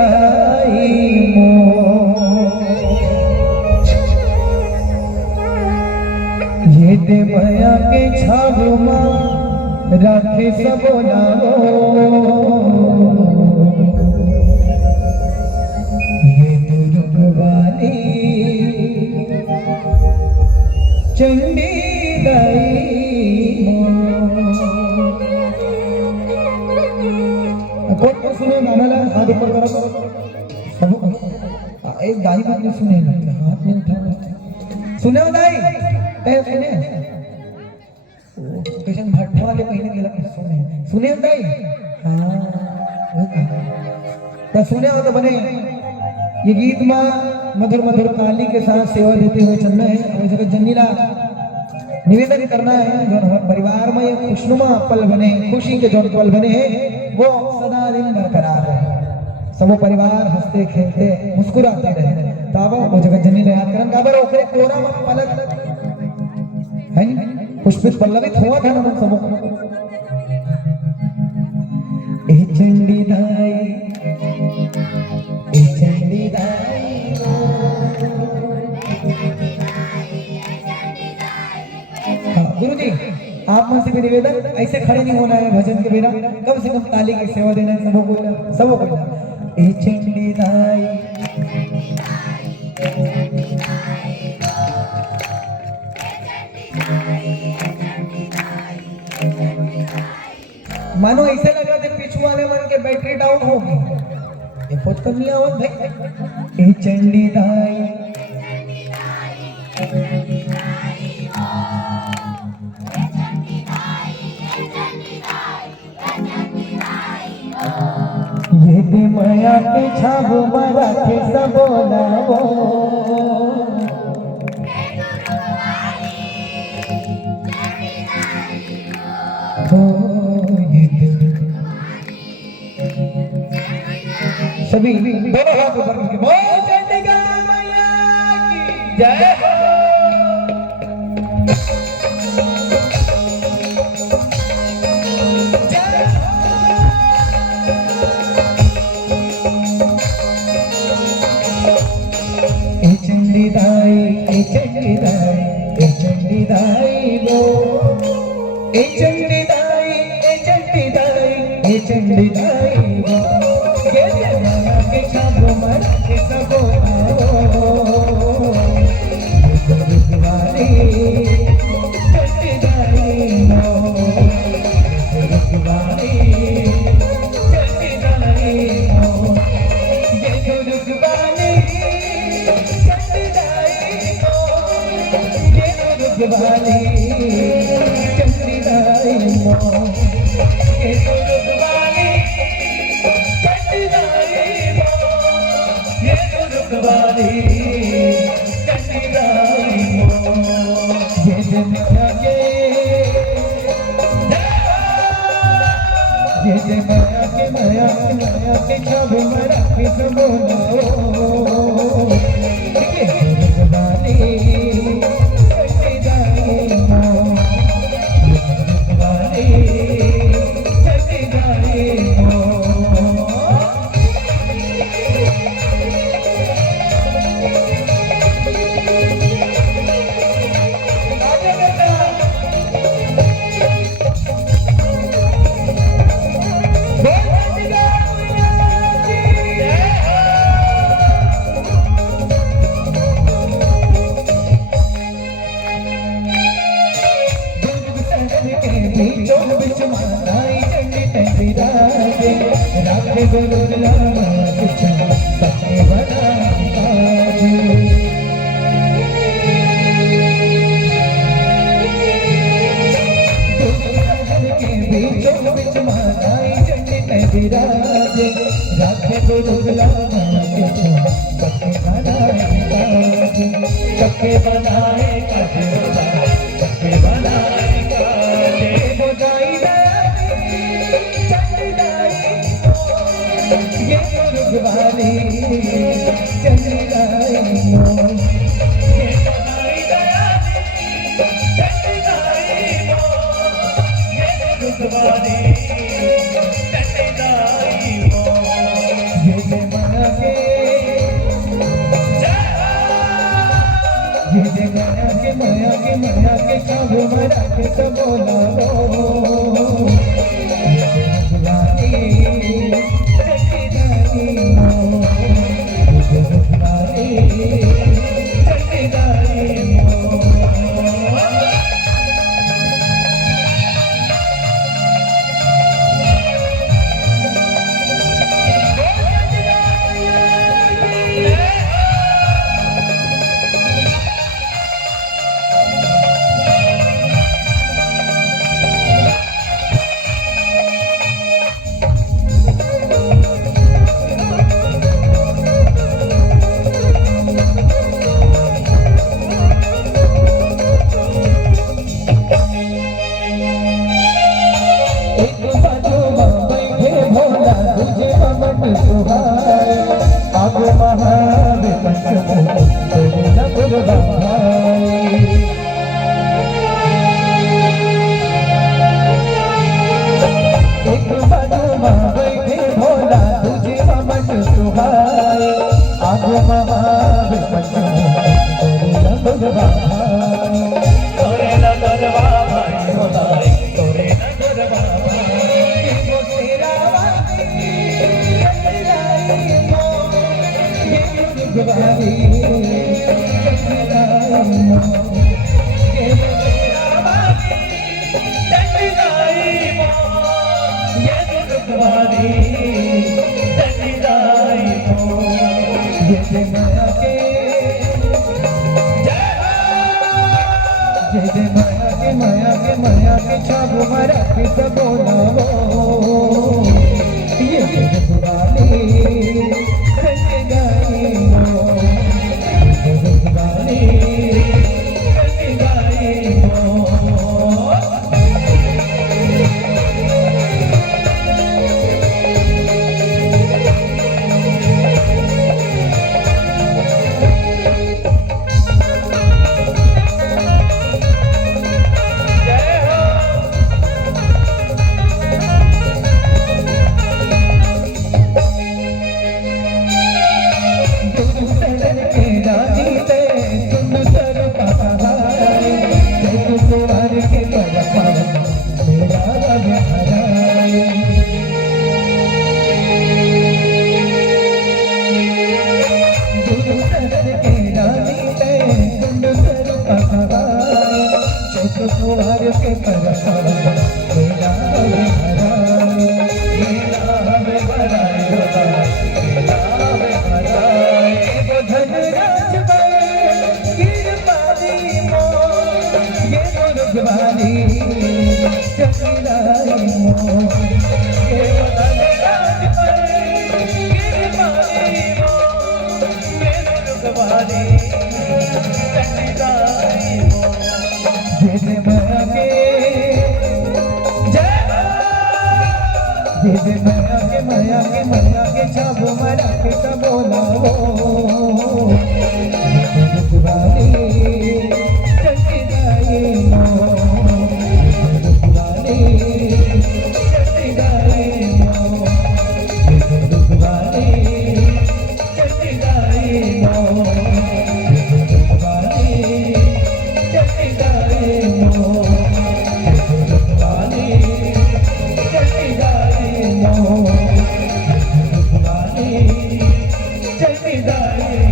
दाई मो ये ते माया के छावमा राखे सबो नामो ये दुर्गवाली चंडी दाई कौन सुने गाना हाथ ऊपर करो सब एक दाई बात नहीं सुने लगता हाथ में उठा सुने हो दाई ते सुने किशन भट्ट वाले पहले गेला सुने सुने हो दाई हां तो सुने हो तो बने ये गीत में मधुर मधुर काली के साथ सेवा देते हुए चलना है और जगत जन्नीला निवेदन करना है जो हमारे परिवार में एक खुशनुमा पल बने खुशी के जो पल बने हैं वो सदा दिन बरकरार रहे सब परिवार हंसते खेलते मुस्कुराते रहे ताबा वो जगत जननी ने याद करन काबर ओकरे कोरा में पलक है पुष्पित पल्लवित हुआ था ना सब ए चंडी दाई गुरुजी आप में से भी निवेदन ऐसे खड़े नहीं होना है भजन के बिना कम से कम ताली की सेवा देना है सबको कोई ए चंडी दाई मानो ऐसे लगा थे पीछू वाले मन के बैटरी डाउन हो गई ये फोट कम नहीं आवत भाई ए चंडी दाई ये दे माया के छाव मरा के सबो नामो सभी दोनों हाथ ऊपर करके बोल चंडिका मैया की जय हो चंडी दाई वो ए चंडी दाई वो ये माया के छाप मर के सबो आओ दुर्गवाली चंडी दाई नो दुर्गवाली चंडी दाई नो ये दुर्गवाली चंडी दाई नो ये दुर्गवाली चंडी दाई नो ये दुर्गवाली दुर्गवाली चंडी दाई मो ये दिन आगे ये दिन माया के छाव मरा के सबो ये दुर्गवाली चंडी दाई मो दुर्गवाली चंडी दाई मो राखे गुरुला कुछ सत्य बना के बीचों बीच माताई चंडी में विराजे राखे गुरुला कुछ सत्य बनाए सत्य बनाए ये दुर्गवाली चंडी दाई मो ये बनाई दयाली चंडी दाई मो ये दुर्गवाली चंडी दाई मो ये माया के छाव मरा के तो बोलावो माया के छाव मरा के तो बोलावो ये दुआली माया के छाव मरा के तो बोलावो चली जाए